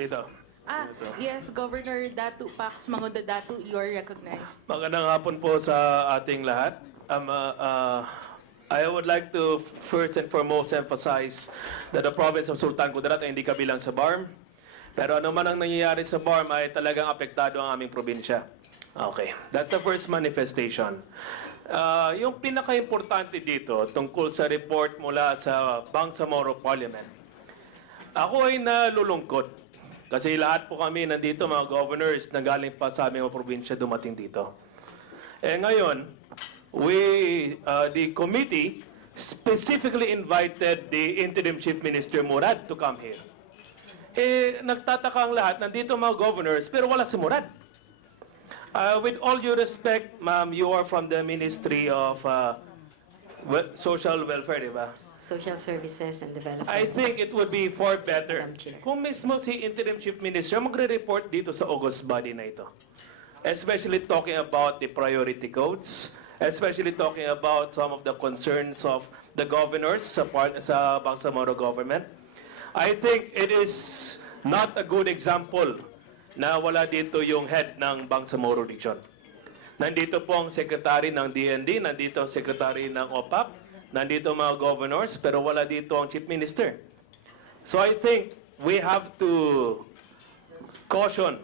Ito. Yes, Governor Datu Pax Manguda Datu, you are recognized. Magandang hapon po sa ating lahat. I would like to first and foremost emphasize that the province of Sultan Kudarat ay hindi kabilang sa BARM. Pero ano man ang nangyayari sa BARM ay talagang apektado ang aming probinsya. Okay, that's the first manifestation. Yung pinaka-importante dito tungkol sa report mula sa Bangsamoro Parliament, ako ay nalulungkot kasi lahat po kami nandito, mga governors, na galing pa sa aming probinsya dumating dito. Ngayon, the committee specifically invited the Interim Chief Minister Murad to come here. Nagtataka ang lahat, nandito mga governors, pero wala si Murad. With all due respect, ma'am, you are from the Ministry of Social Welfare, di ba? Social Services and Development. I think it would be far better Madam Chair. kung mismo si Interim Chief Minister magre-report dito sa August body na ito. Especially talking about the priority codes, especially talking about some of the concerns of the governors sa Bangsamoro government. I think it is not a good example na wala dito yung head ng Bangsamoro region. Nandito po ang secretary ng DND, nandito ang secretary ng OPAP, nandito mga governors, pero wala dito ang chief minister. So I think we have to caution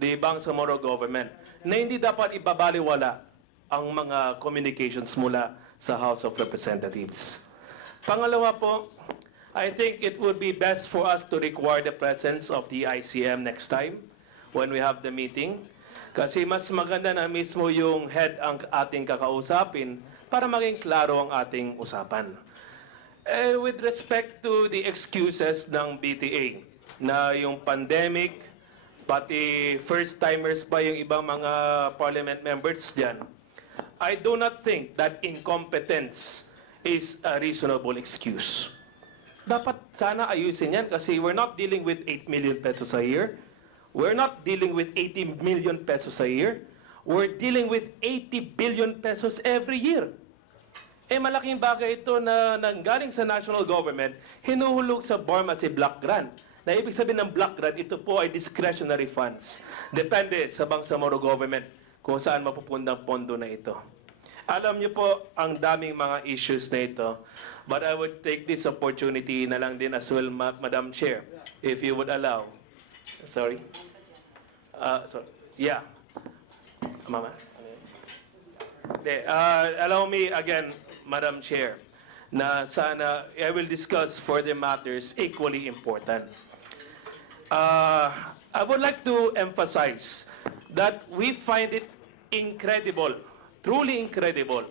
the Bangsamoro government na hindi dapat ibabaliwala ang mga communications mula sa House of Representatives. Pangalawa po, I think it would be best for us to require the presence of the ICM next time when we have the meeting. Kasi mas maganda na mismo yung head ang ating kakausapin para maging klaro ang ating usapan. With respect to the excuses ng BTA na yung pandemic, pati first-timers pa yung ibang mga parliament members dyan, I do not think that incompetence is a reasonable excuse. Dapat sana ayusin yan kasi we're not dealing with 8 million pesos a year. We're not dealing with 80 million pesos a year. We're dealing with 80 billion pesos every year. Malaking bagay ito na nanggaling sa national government, hinuhulog sa BARM as a block grant. Na ibig sabihin ng block grant, ito po ay discretionary funds. Depende sa Bangsamoro government kung saan mapupunta ang pondo na ito. Alam niyo po ang daming mga issues na ito. But I would take this opportunity na lang din as well, Madam Chair, if you would allow. Sorry. Sorry. Yeah. Mama. Allow me again, Madam Chair, na sana I will discuss further matters equally important. I would like to emphasize that we find it incredible, truly incredible,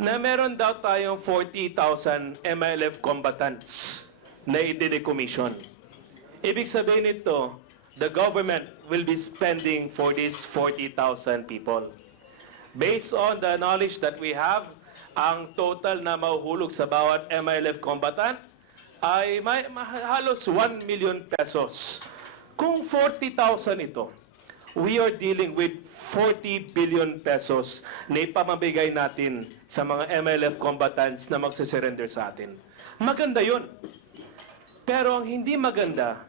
na meron daw tayong 40,000 MLF combatants na i-decommission. Ibig sabihin nito, the government will be spending for these 40,000 people. Based on the knowledge that we have, ang total na mahuhulog sa bawat MLF combatant ay halos 1 million pesos. Kung 40,000 ito, we are dealing with 40 billion pesos na ipamabigay natin sa mga MLF combatants na magsisurrender sa atin. Maganda yun. Pero ang hindi maganda,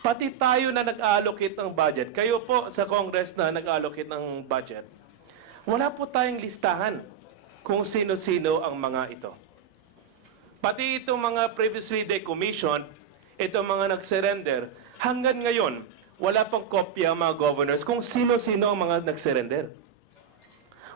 pati tayo na nag-allocate ng budget, kayo po sa Congress na nag-allocate ng budget, wala po tayong listahan kung sino-sino ang mga ito. Pati itong mga previously decommissioned, itong mga nag-surrender, hanggang ngayon, wala pang kopya ang mga governors kung sino-sino ang mga nag-surrender.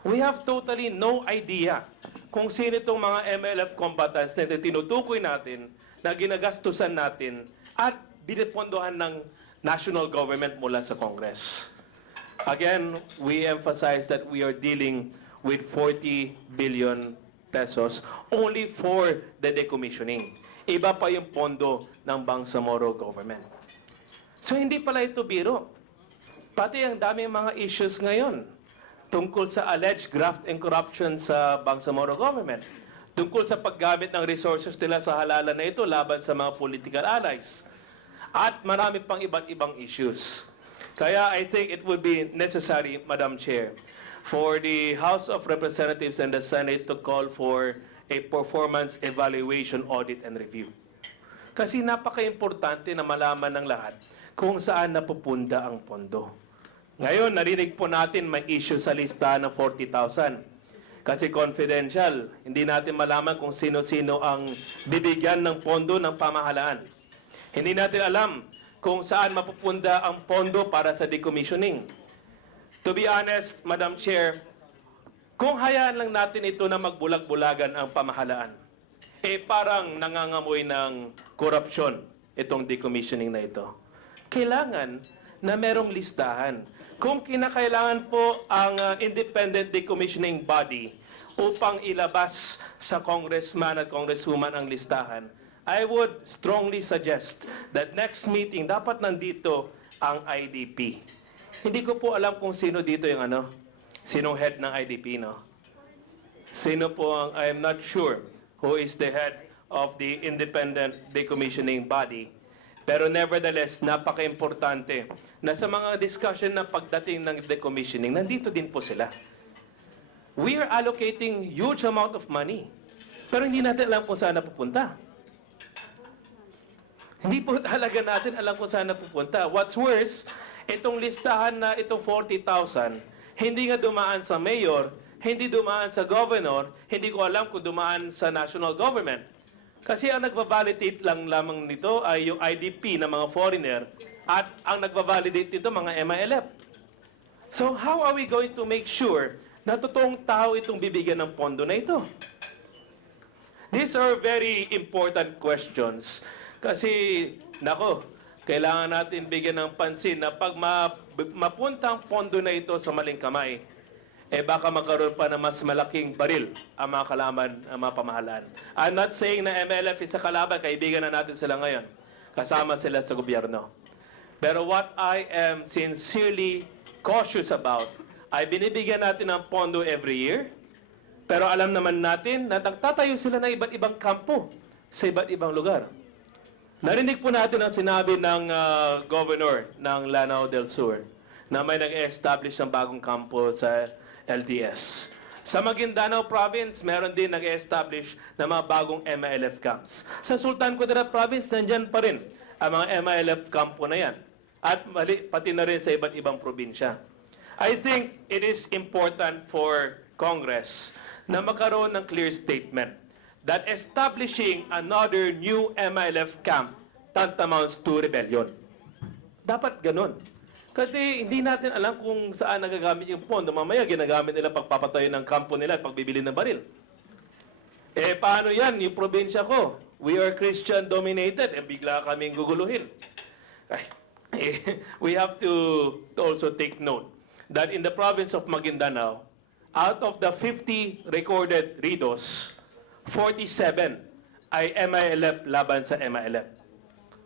We have totally no idea kung sino itong mga MLF combatants na tinutukoy natin, na ginagastusan natin, at binipondohan ng national government mula sa Congress. Again, we emphasize that we are dealing with 40 billion pesos only for the decommissioning. Iba pa yung pondo ng Bangsamoro government. So hindi pala ito biro. Pati ang daming mga issues ngayon tungkol sa alleged graft and corruption sa Bangsamoro government. Tungkol sa paggamit ng resources nila sa halalan na ito laban sa mga political allies. At marami pang iba't ibang issues. Kaya I think it would be necessary, Madam Chair, for the House of Representatives and the Senate to call for a performance evaluation audit and review. Kasi napaka-importante na malaman ng lahat kung saan napupunta ang pondo. Ngayon, narinig po natin may issue sa listahan ng 40,000. Kasi confidential, hindi natin malaman kung sino-sino ang bibigyan ng pondo ng pamahalaan. Hindi natin alam kung saan mapupunta ang pondo para sa decommissioning. To be honest, Madam Chair, kung hayaan lang natin ito na magbulag-bulagan ang pamahalaan, parang nangangamoy ng korupsyon itong decommissioning na ito. Kailangan na merong listahan. Kung kinakailangan po ang independent decommissioning body upang ilabas sa congressman at congresswoman ang listahan, I would strongly suggest that next meeting, dapat nandito ang IDP. Hindi ko po alam kung sino dito yung sinong head ng IDP, no? Sino po ang, I am not sure who is the head of the independent decommissioning body. Pero nevertheless, napaka-importante na sa mga discussion na pagdating ng decommissioning, nandito din po sila. We are allocating huge amount of money. Pero hindi natin alam kung saan napupunta. Hindi po talaga natin alam kung saan napupunta. What's worse, itong listahan na itong 40,000, hindi nga dumaan sa mayor, hindi dumaan sa governor, hindi ko alam kung dumaan sa national government. Kasi ang nagva-validate lang lamang nito ay yung IDP na mga foreigner at ang nagva-validate nito mga MILF. So how are we going to make sure na totoong tao itong bibigyan ng pondo na ito? These are very important questions. Kasi, nako, kailangan natin bigyan ng pansin na pag mapunta ang pondo na ito sa maling kamay, baka magkaroon pa ng mas malaking baril ang mga kalaban, ang mga pamahalaan. I'm not saying na MLF is a kalaban, kaibigan na natin sila ngayon. Kasama sila sa gobyerno. Pero what I am sincerely cautious about, ay binibigyan natin ng pondo every year, pero alam naman natin na nagtatayo sila ng iba't ibang kampo sa iba't ibang lugar. Narinig po natin ang sinabi ng governor ng Lanao del Sur na may nag-establish ng bagong kampo sa LTS. Sa Maguindanao Province, meron din nag-establish ng mga bagong MILF camps. Sa Sultan Kudarat Province, nandyan pa rin ang mga MILF campo na yan. At pati na rin sa iba't ibang probinsya. I think it is important for Congress na magkaroon ng clear statement that establishing another new MILF camp tantamounts to rebellion. Dapat ganun. Kasi hindi natin alam kung saan nagagamit yung pondo. Mamaya ginagamit nila pagpapatayo ng kampo nila at pagbibili ng baril. Paano yan? Yung probinsya ko, we are Christian dominated, bigla kaming guguluhin. We have to also take note that in the province of Maguindanao, out of the 50 recorded ridos, 47 ay MILF laban sa MILF.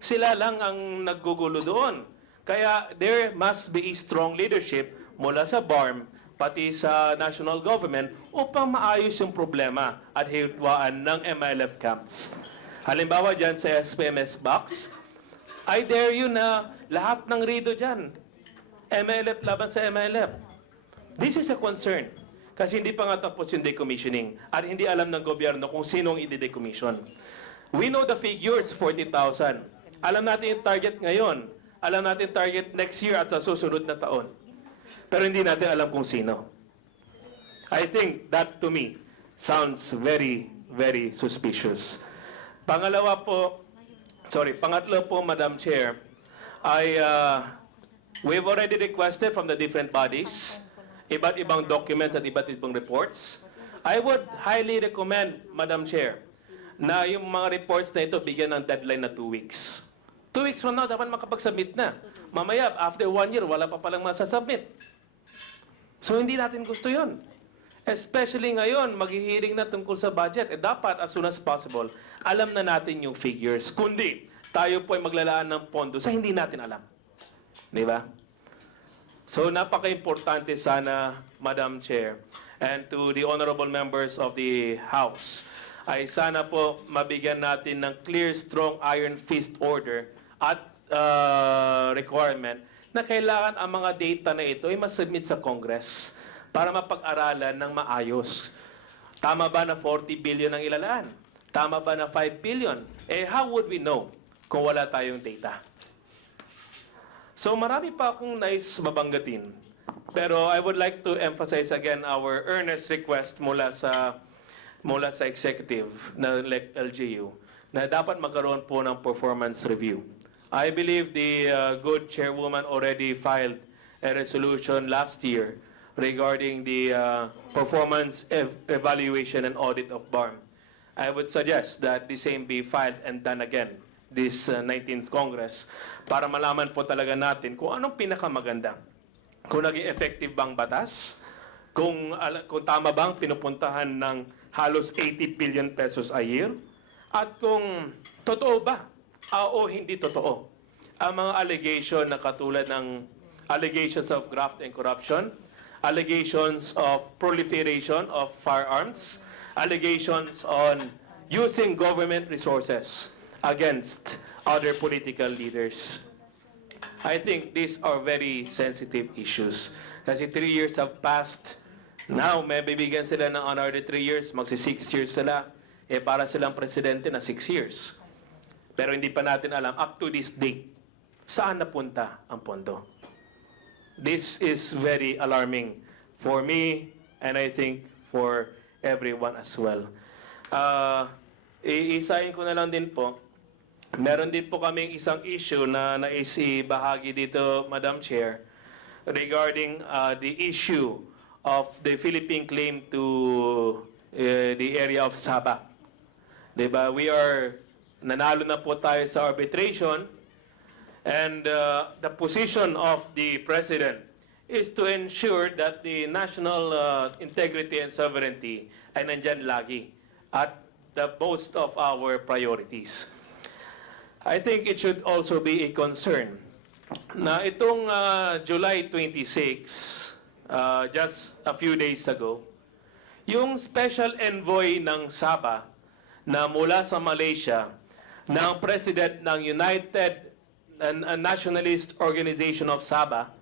Sila lang ang naggugulo doon. Kaya there must be a strong leadership mula sa BARM pati sa national government upang maayos yung problema at hitwaan ng MILF camps. Halimbawa dyan sa SPMS box, I dare you na lahat ng rido dyan, MILF laban sa MILF. This is a concern. Kasi hindi pa nga tapos yung decommissioning at hindi alam ng gobyerno kung sinong i-decommission. We know the figures, 40,000. Alam natin yung target ngayon. Alam natin target next year at sa susunod na taon. Pero hindi natin alam kung sino. I think that to me sounds very, very suspicious. Pangatlo po, Madam Chair, we've already requested from the different bodies iba't ibang documents at iba't ibang reports. I would highly recommend, Madam Chair, na yung mga reports na ito bigyan ng deadline na 2 weeks. 2 weeks from now, dapat makapag-submit na. Mamaya, after 1 year, wala pa palang masasubmit. So, hindi natin gusto yon. Especially ngayon, maghihiring na tungkol sa budget. Dapat, as soon as possible, alam na natin yung figures. Kundi, tayo po ay maglalaan ng pondo sa hindi natin alam. Di ba? So, napaka-importante sana, Madam Chair, and to the honorable members of the House, ay sana po mabigyan natin ng clear, strong iron fist order at requirement na kailangan ang mga data na ito ay masubmit sa Congress para mapag-aralan ng maayos. Tama ba na 40 billion ang ilalaan? Tama ba na 5 billion? How would we know kung wala tayong data? So marami pa akong nais mabanggatin. Pero I would like to emphasize again our earnest request mula sa executive na LGU na dapat magkaroon po ng performance review. I believe the good chairwoman already filed a resolution last year regarding the performance evaluation and audit of BARM. I would suggest that the same be filed and done again this 19th Congress para malaman po talaga natin kung anong pinakamaganda. Kung naging effective bang batas, kung tama bang pinupuntahan ng halos 80 billion pesos a year, at kung totoo ba o hindi totoo ang mga allegation na katulad ng allegations of graft and corruption, allegations of proliferation of firearms, allegations on using government resources against other political leaders. I think these are very sensitive issues. Kasi 3 years have passed. Now, may bibigyan sila ng another 3 years, magsi 6 years sila. Para silang presidente na 6 years. Pero hindi pa natin alam, up to this date, saan napunta ang pondo. This is very alarming for me, and I think for everyone as well. Iisahin ko na lang din po, meron din po kaming isang issue na naisibahagi dito, Madam Chair, regarding the issue of the Philippine claim to the area of Sabah. Diba? Nanalo na po tayo sa arbitration, and the position of the President is to ensure that the national integrity and sovereignty ay nandyan lagi at the most of our priorities. I think it should also be a concern na itong July 26, just a few days ago, yung special envoy ng Sabah na mula sa Malaysia, ng President ng United Nationalist Organization of Sabah,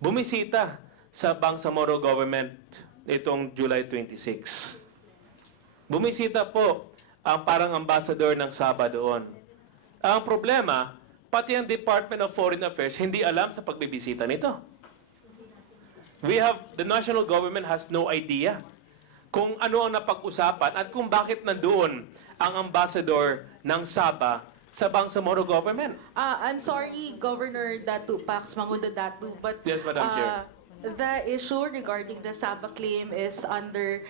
bumisita sa Bangsamoro government itong July 26. Bumisita po ang parang ambassador ng Sabah doon. Ang problema, pati ang Department of Foreign Affairs hindi alam sa pagbibisita nito. The national government has no idea kung ano ang napag-usapan at kung bakit nandoon ang ambassador ng Sabah sa Bangsamoro government. I'm sorry, Governor Datu Pax Mangunda Datu, but Yes, Madam Chair. the issue regarding the Sabah claim is under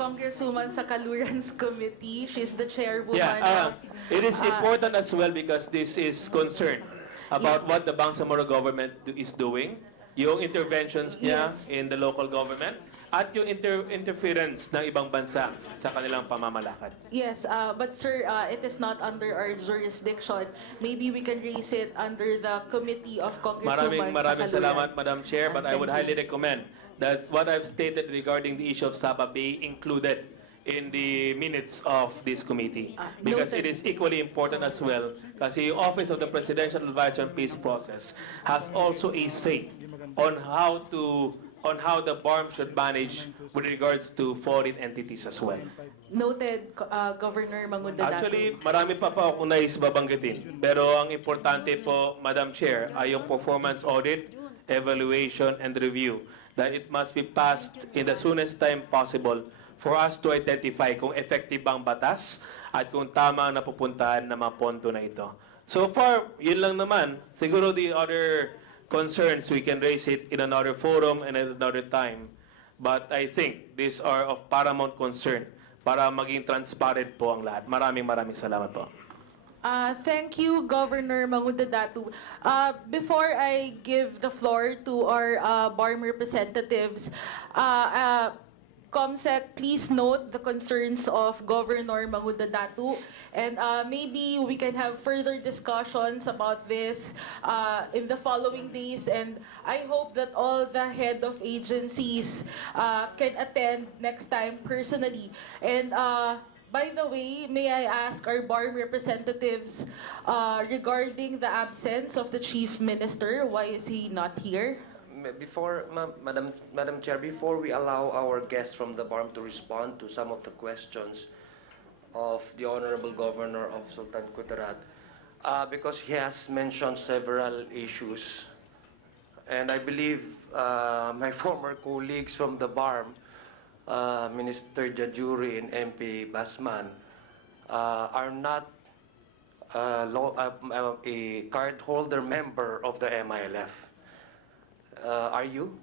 Congresswoman Sakaluran's committee. She's the chairwoman. Yeah, it is important as well because this is concern about what the Bangsamoro government is doing, yung interventions niya Yes. in the local government, at yung interference ng ibang bansa sa kanilang pamamalakad. Yes, but sir, it is not under our jurisdiction. Maybe we can raise it under the committee of Congresswoman Maraming Sakaluran. salamat, Madam Chair, but I would Thank you. highly recommend that what I've stated regarding the issue of Sabah be included in the minutes of this committee. Because it noted. is equally important as well, kasi yung Office of the Presidential Advisor on Peace Process has also a say on how the BARM should manage with regards to foreign entities as well. Noted, Governor Mangunda Datu. Actually, marami pa akong nais babanggitin. Pero ang importante po, Madam Chair, ay yung performance audit, evaluation, and review. That it must be passed in the soonest time possible for us to identify kung effective bang batas at kung tama ang napupuntahan ng mga pondo na ito. So far, yun lang naman. Siguro the other concerns, we can raise it in another forum and at another time. But I think these are of paramount concern para maging transparent po ang lahat. Maraming salamat po. Thank you, Governor Mangunda Datu. Before I give the floor to our BARM representatives, Comsec, please note the concerns of Governor Mangunda Datu, and maybe we can have further discussions about this in the following days, and I hope that all the head of agencies can attend next time personally. And by the way, may I ask our BARM representatives regarding the absence of the Chief Minister, why is he not here? Before, Madam Chair, before we allow our guests from the BARM to respond to some of the questions of the Honorable Governor of Sultan Kudarat, because he has mentioned several issues. And I believe my former colleagues from the BARM, Minister Jajuri and MP Basman, are not a cardholder member of the MILF. Are you?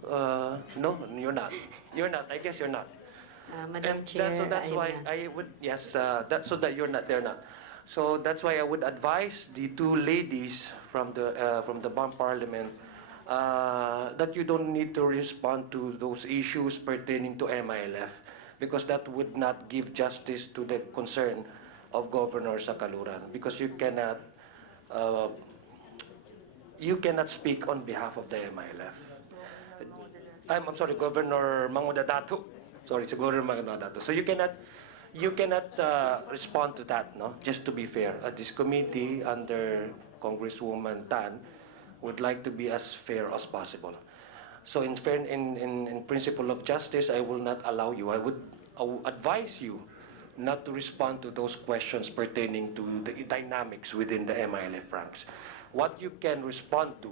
No, you're not. You're not. I guess you're not. Madam And Chair, so that's I am why not. I would, yes, so that you're not, they're not. So that's why I would advise the two ladies from the BAM Parliament that you don't need to respond to those issues pertaining to MILF because that would not give justice to the concern of Governor Sakaluran because uh, you cannot speak on behalf of the MILF. I'm sorry, Governor Mangudadato. Sorry, it's Governor Mangudadato. So you cannot respond to that, no? Just to be fair, this committee under Congresswoman Tan would like to be as fair as possible. So in principle of justice, I will not allow you. I would advise you not to respond to those questions pertaining to the dynamics within the MILF ranks. What you can respond to,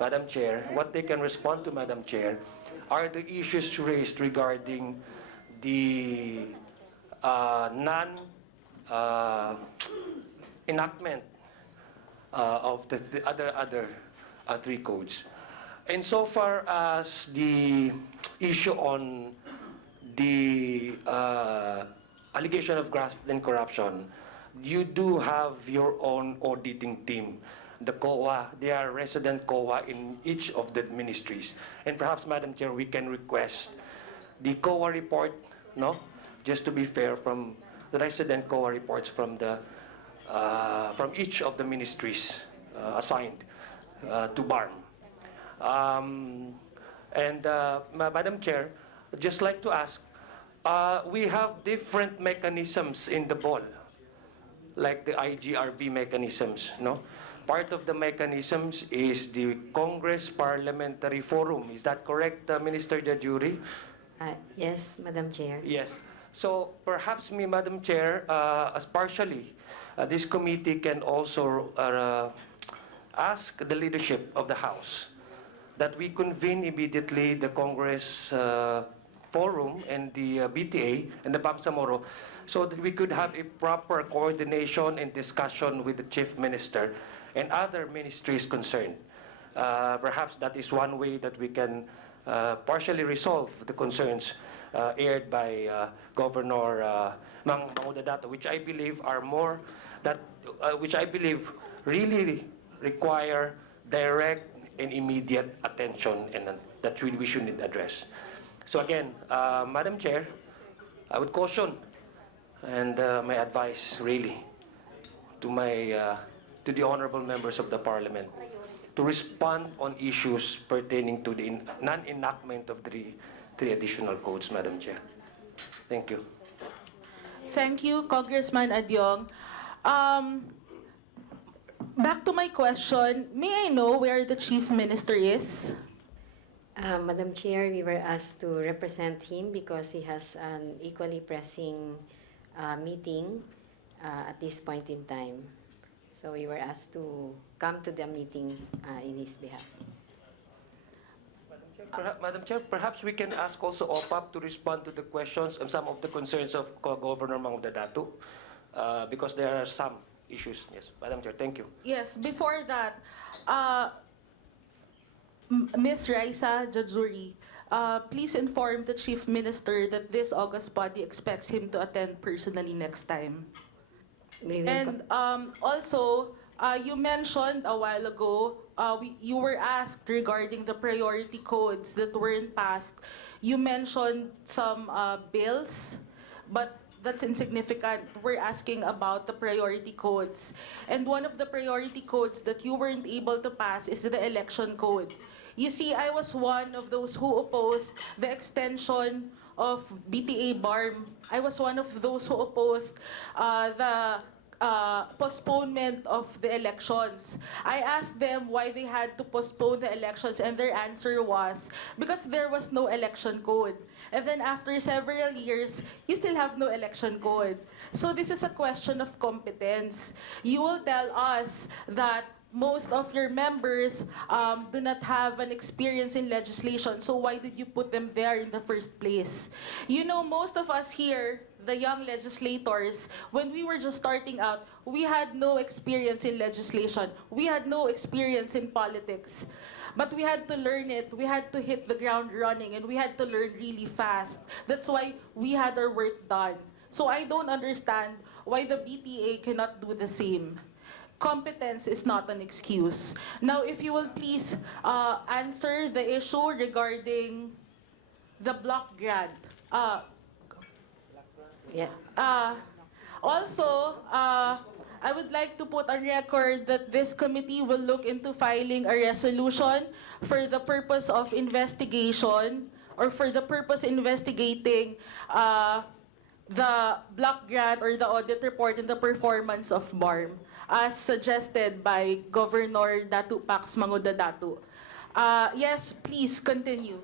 Madam Chair, what they can respond to, Madam Chair, are the issues raised regarding the non-enactment of the other three codes. Insofar as the issue on the allegation of graft and corruption, you do have your own auditing team. The COA, they are resident COA in each of the ministries. And perhaps, Madam Chair, we can request the COA report, no? Just to be fair, from the resident COA reports from each of the ministries assigned to BARM. Madam Chair, I'd just like to ask, we have different mechanisms in the ball, like the IGRB mechanisms, no? Part of the mechanisms is the Congress Parliamentary Forum. Is that correct, Minister Jajuri? Yes, Madam Chair. Yes. So perhaps Madam Chair, as partially, this committee can also ask the leadership of the House that we convene immediately the Congress Forum and the BTA and the Bangsamoro so that we could have a proper coordination and discussion with the Chief Minister and other ministries concerned. Perhaps that is one way that we can partially resolve the concerns aired by Governor Mangudadato, which I believe are more which I believe really require direct and immediate attention and that we should address. So again, Madam Chair, I would caution and my advice really to to the honorable members of the Parliament to respond on issues pertaining to the non-enactment of the three additional codes, Madam Chair. Thank you. Thank you, Congressman Adyong. Back to my question, may I know where the Chief Minister is? Madam Chair, we were asked to represent him because he has an equally pressing meeting at this point in time. So we were asked to come to the meeting in his behalf. Madam Chair, perhaps we can ask also OPAP to respond to the questions and some of the concerns of Governor Mangudadato, because there are some issues. Yes, Madam Chair, thank you. Yes, before that, Ms. Raisa Jajuri, please inform the Chief Minister that this August body expects him to attend personally next time. We will And also, you mentioned a while ago, you were asked regarding the priority codes that weren't passed. You mentioned some bills, but that's insignificant. We're asking about the priority codes. And one of the priority codes that you weren't able to pass is the election code. You see, I was one of those who opposed the extension of BTA BARM. I was one of those who opposed the postponement of the elections. I asked them why they had to postpone the elections, and their answer was because there was no election code. And then after several years, you still have no election code. So this is a question of competence. You will tell us that most of your members do not have an experience in legislation, so why did you put them there in the first place? You know, most of us here, the young legislators, when we were just starting out, we had no experience in legislation. We had no experience in politics. But we had to learn it. We had to hit the ground running, and we had to learn really fast. That's why we had our work done. So I don't understand why the BTA cannot do the same. Competence is not an excuse. Now, if you will please answer the issue regarding the block grant. Yeah. Also, I would like to put on record that this committee will look into filing a resolution for the purpose of investigation or for the purpose investigating the block grant or the audit report and the performance of BARM as suggested by Governor Datu Pax Manguda Datu. Yes, please continue.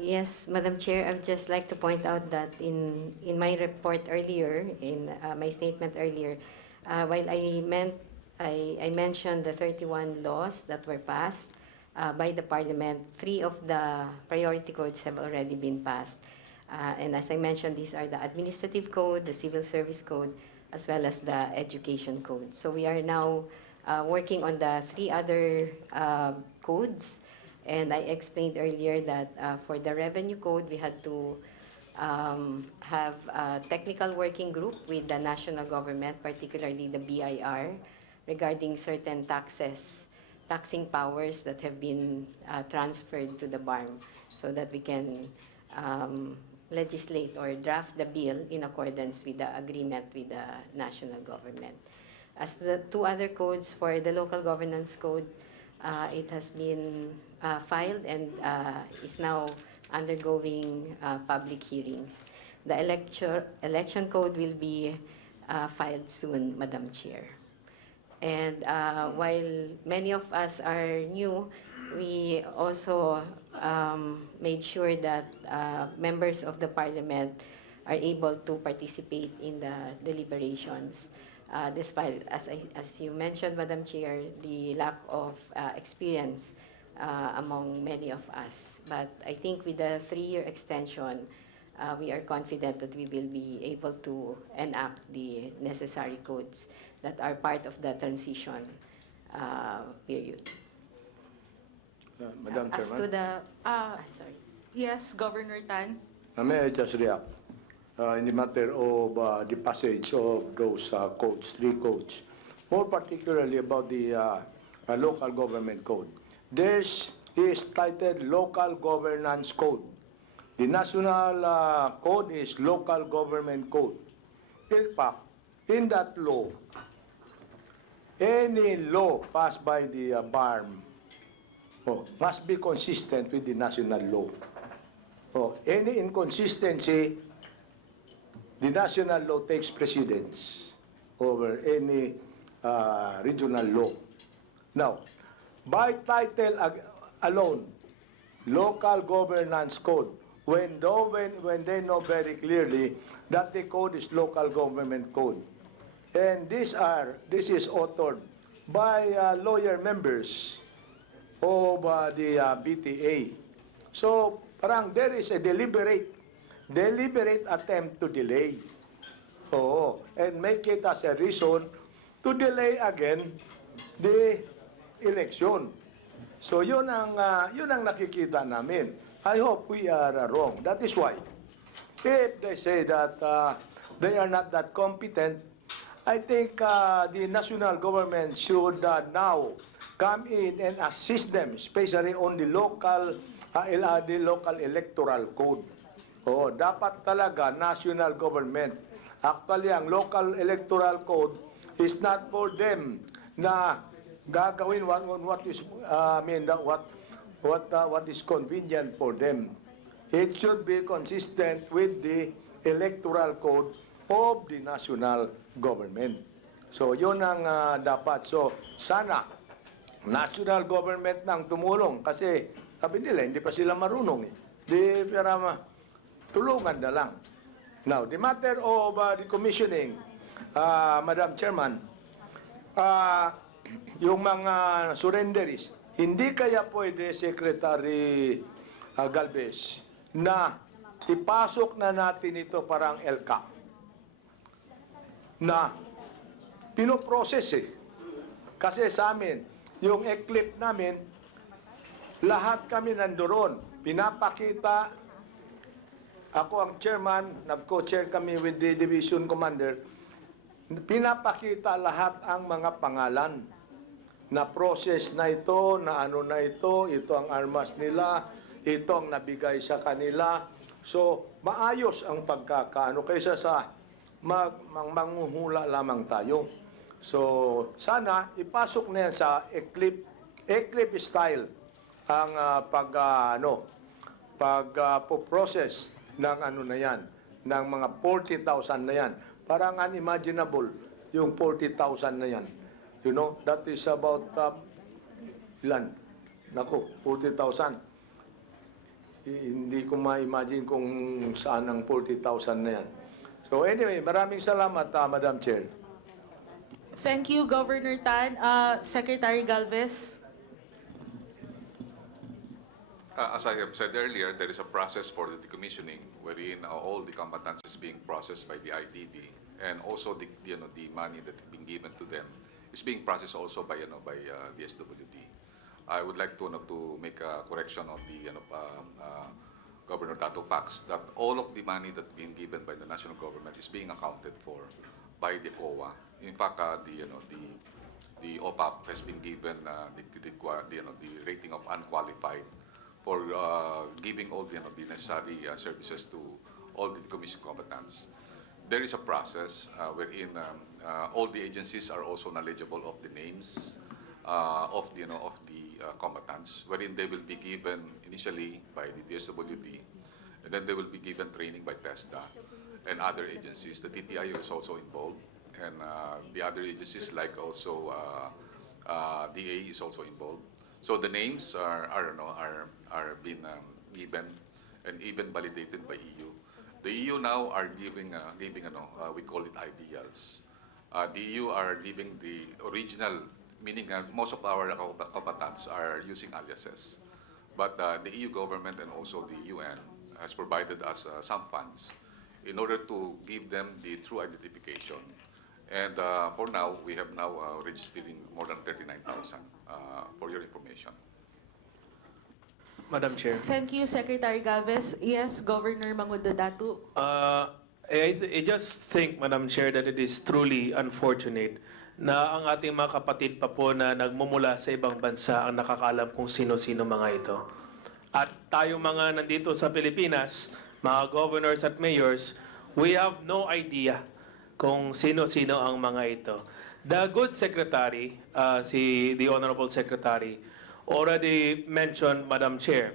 Yes, Madam Chair, I would just like to point out that in my report earlier, in my statement earlier, while I mentioned the 31 laws that were passed by the Parliament, 3 of the priority codes have already been passed. And as I mentioned, these are the Administrative Code, the Civil Service Code, as well as the Education Code. So we are now working on the 3 other codes. And I explained earlier that for the Revenue Code, we had to have a technical working group with the national government, particularly the BIR, regarding certain taxing powers that have been transferred to the BARM so that we can legislate or draft the bill in accordance with the agreement with the national government. As the 2 other codes for the Local Governance Code, it has been filed and is now undergoing public hearings. The election code will be filed soon, Madam Chair. And while many of us are new, we also made sure that members of the Parliament are able to participate in the deliberations. Despite, as you mentioned, Madam Chair, the lack of experience among many of us. But I think with the 3-year extension, we are confident that we will be able to enact the necessary codes that are part of the transition period. Madam As to Chairman, the... sorry. Yes, Governor Tan. may I just react in the matter of the passage of those codes, 3 codes, more particularly about the local government code. This is titled Local Governance Code. The national code is Local Government Code. In fact, in that law, any law passed by the BARM must be consistent with the national law. Any inconsistency, the national law takes precedence over any regional law. Now, by title alone, Local Governance Code, when they know very clearly that the code is Local Government Code. And this is authored by lawyer members of the BTA. So, parang there is a deliberate attempt to delay. And make it as a reason to delay again the election. So yun ang nakikita namin. I hope we are wrong. That is why, if they say that they are not that competent, I think the national government should now come in and assist them, especially on the local electoral code. Dapat talaga national government. Actually, ang local electoral code is not for them na gagawin what is convenient for them. It should be consistent with the electoral code of the national government. So yun ang dapat. So sana national government nang tumulong kasi sabi nila hindi pa sila marunong eh. Di para tulungan na lang. Now, the matter of the commissioning, Madam Chairman, yung mga surrenderies, hindi kaya pwede Secretary Galvez na ipasok na natin ito parang LCA na pinoprocess eh. Kasi sa amin, yung eclipse namin, lahat kami nandoon. Pinapakita, ako ang chairman, nag-co-chair kami with the division commander, pinapakita lahat ang mga pangalan na process na ito, na ano na ito ang armas nila, ito ang nabigay sa kanila. So, maayos ang pagkakaano kaysa sa manghuhula lamang tayo. So, sana ipasok na yan sa eclipse style ang pag-process ng ano na yan, ng mga 40,000 na yan. Parang unimaginable yung 40,000 na yan. You know, that is about, ilan? Naku, 40,000. Hindi ko ma-imagine kung saan ang 40,000 na yan. So anyway, maraming salamat, Madam Chair. Thank you, Governor Tan. Secretary Galvez. As I have said earlier, there is a process for the decommissioning wherein all the combatants is being processed by the IDB, and also the money that is being given to them is being processed also by the SWD. I would like to make a correction of the Governor Dato Pax that all of the money that being given by the national government is being accounted for by the COA. In fact, the OPAP has been given the rating of unqualified for giving all the necessary services to all the commission combatants. There is a process wherein all the agencies are also knowledgeable of the names of the combatants, wherein they will be given initially by the DSWD, and then they will be given training by TESDA and other agencies. The TTI is also involved, and the other agencies like also DA is also involved. So the names are being given and even validated by EU. The EU now are giving we call it ideals. The EU are giving the original, meaning most of our combatants are using aliases. But the EU government and also the UN has provided us some funds in order to give them the true identification. And for now, we have now registering more than 39,000 for your information. Madam Chair. Thank you, Secretary Galvez. Yes, Governor Mangudo Datu. I just think, Madam Chair, that it is truly unfortunate na ang ating mga kapatid pa po na nagmumula sa ibang bansa ang nakakaalam kung sino-sino mga ito. At tayo mga nandito sa Pilipinas, mga governors at mayors, we have no idea kung sino-sino ang mga ito. The good secretary, the Honorable Secretary, already mentioned, Madam Chair,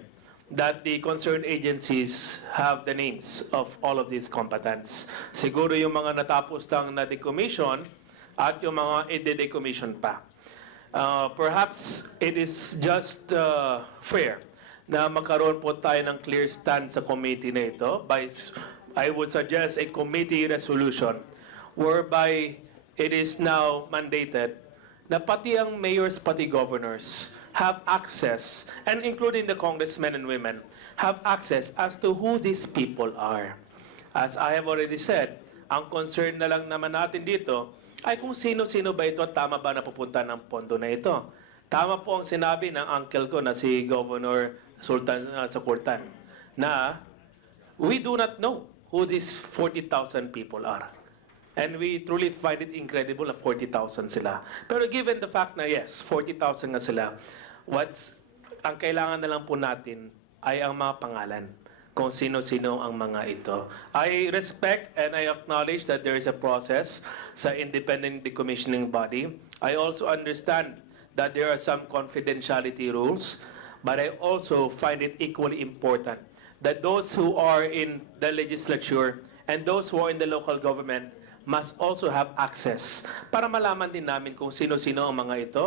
that the concerned agencies have the names of all of these combatants. Siguro yung mga natapos lang na decommission at yung mga i-decommission pa. Perhaps it is just fair na magkaroon po tayo ng clear stand sa committee na ito by, I would suggest, a committee resolution whereby it is now mandated na pati ang mayors, pati governors have access, and including the congressmen and women, have access as to who these people are. As I have already said, ang concern na lang naman natin dito ay kung sino-sino ba ito at tama ba na pupunta ng pondo na ito. Tama po ang sinabi ng uncle ko na si Governor Sultan Sakurtan na we do not know who these 40,000 people are. And we truly find it incredible na 40,000 sila. Pero given the fact na yes, 40,000 nga sila, ang kailangan na lang po natin ay ang mga pangalan kung sino-sino ang mga ito. I respect and I acknowledge that there is a process sa independent decommissioning body. I also understand that there are some confidentiality rules, but I also find it equally important that those who are in the legislature and those who are in the local government must also have access para malaman din namin kung sino-sino ang mga ito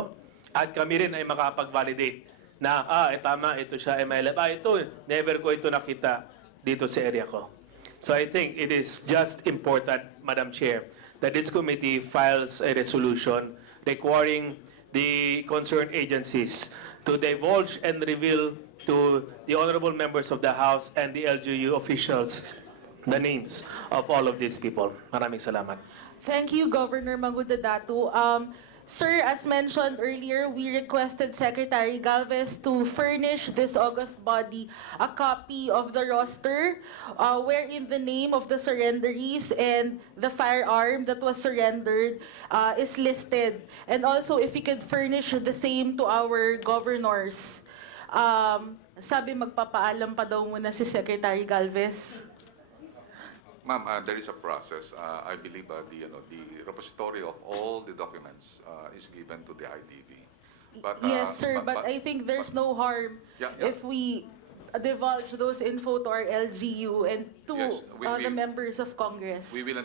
at kami rin ay makapag-validate na, tama, ito siya, MLF. Ito, never ko ito nakita dito sa area ko. So I think it is just important, Madam Chair, that this committee files a resolution requiring the concerned agencies to divulge and reveal to the honorable members of the House and the LGU officials the names of all of these people. Maraming salamat. Thank you, Governor Mangudadatu. Sir, as mentioned earlier, we requested Secretary Galvez to furnish this August body a copy of the roster wherein the name of the surrenderies and the firearm that was surrendered is listed. And also, if we could furnish the same to our governors. Sabi magpapaalam pa daw muna si Secretary Galvez. Ma'am, there is a process. I believe the repository of all the documents is given to the IDB. But, Yes, sir, but I think there's no harm Yeah. if we divulge those info to our LGU and to Yes, the members of Congress. we will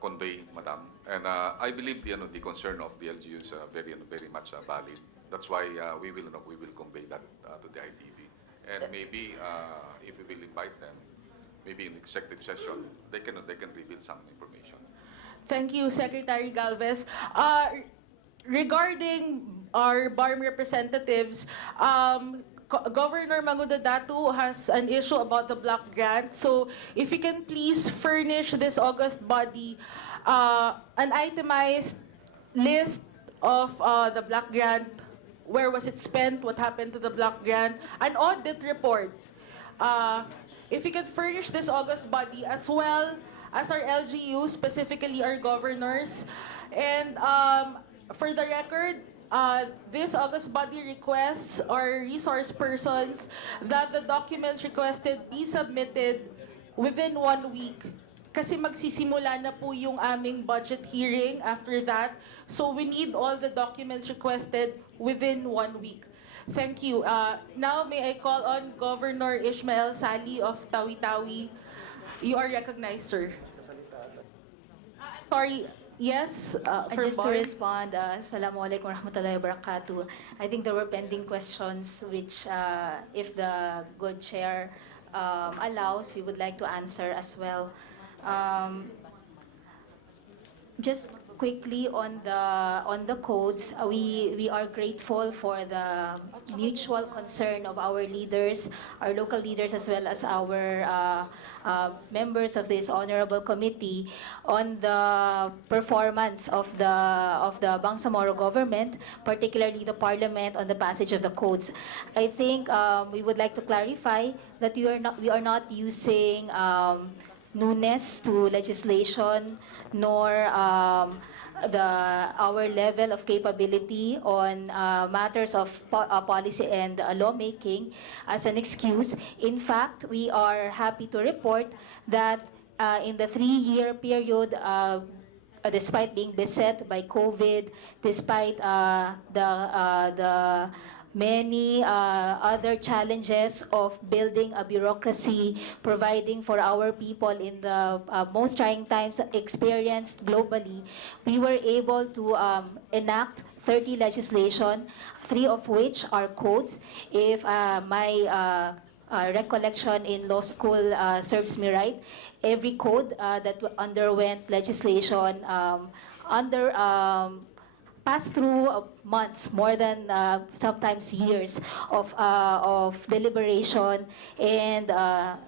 convey, Madam. And I believe the concern of the LGU is very much valid. That's why we will convey that to the IDB. And maybe if we will invite them, maybe in executive session, they can reveal some information. Thank you, Secretary Galvez. Regarding our BARM representatives, Governor Mangudadatu has an issue about the block grant. So if you can please furnish this August body an itemized list of the block grant, where was it spent, what happened to the block grant, an audit report. If you could furnish this August body as well as our LGU, specifically our governors. And for the record, this August body requests our resource persons that the documents requested be submitted within 1 week. Kasi magsisimula na po yung aming budget hearing after that. So we need all the documents requested within 1 week. Thank you. Now may I call on Governor Ishmael Sali of Tawi-Tawi. You are recognized, sir. Sorry, yes, for Just to Barb. respond, Assalamualaikum warahmatullahi wabarakatuh. I think there were pending questions which, if the good chair allows, we would like to answer as well. Just quickly on the codes, we are grateful for the mutual concern of our leaders, our local leaders, as well as our members of this honorable committee on the performance of the Bangsamoro government, particularly the parliament, on the passage of the codes. I think we would like to clarify that we are not using newness to legislation, nor our level of capability on matters of policy and lawmaking as an excuse. In fact, we are happy to report that in the 3-year period, despite being beset by COVID, despite the many other challenges of building a bureaucracy, providing for our people in the most trying times experienced globally, we were able to enact 30 legislation, 3 of which are codes. If my recollection in law school serves me right, every code that underwent legislation passed through months, more than sometimes years of deliberation, and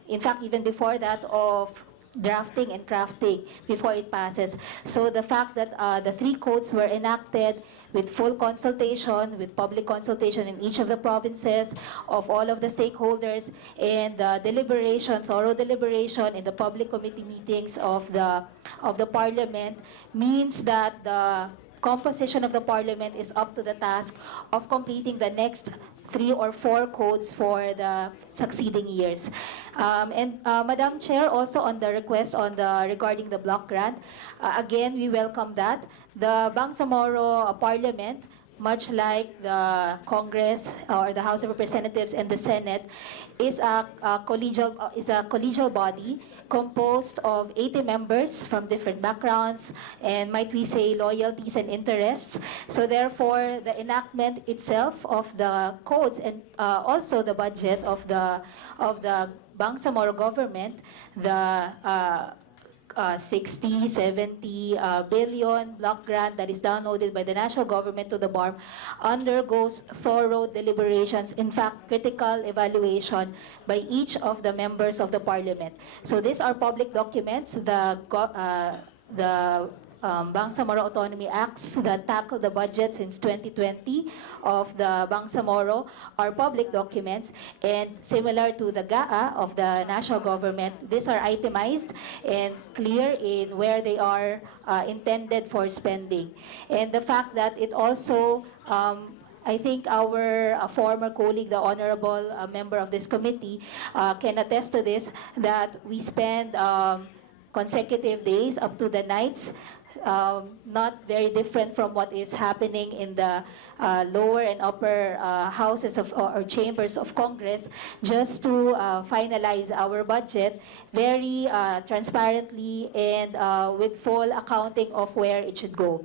in fact, even before that, of drafting and crafting before it passes. So the fact that the 3 codes were enacted with full consultation, with public consultation in each of the provinces of all of the stakeholders, and deliberation, thorough deliberation in the public committee meetings of the parliament, means that the composition of the parliament is up to the task of completing the next 3 or 4 codes for the succeeding years. Madam Chair, also on the request regarding the block grant, again, we welcome that. The Bangsamoro Parliament much like the Congress or the House of Representatives and the Senate, is a collegial body composed of 80 members from different backgrounds and, might we say, loyalties and interests. So therefore, the enactment itself of the codes and also the budget of the Bangsamoro government, the 60, 70 billion block grant that is downloaded by the national government to the BARM undergoes thorough deliberations, in fact, critical evaluation by each of the members of the parliament. So these are public documents. The Bangsamoro Autonomy Acts that tackle the budget since 2020 of the Bangsamoro are public documents, and similar to the GAA of the national government, these are itemized and clear in where they are intended for spending. And the fact that it also I think our former colleague, the honorable member of this committee, can attest to this, that we spend consecutive days up to the nights, not very different from what is happening in the lower and upper houses of or chambers of Congress, just to finalize our budget very transparently and with full accounting of where it should go.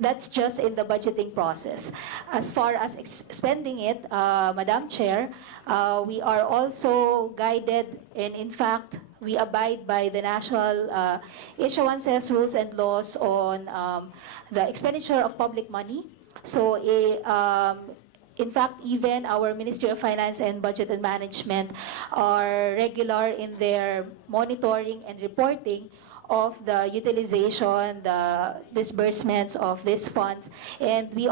That's just in the budgeting process. As far as spending it, Madam Chair, we are also guided, and in fact, we abide by the national issuances, rules, and laws on the expenditure of public money. So, in fact, even our Ministry of Finance and Budget and Management are regular in their monitoring and reporting of the utilization, the disbursements of these funds, and we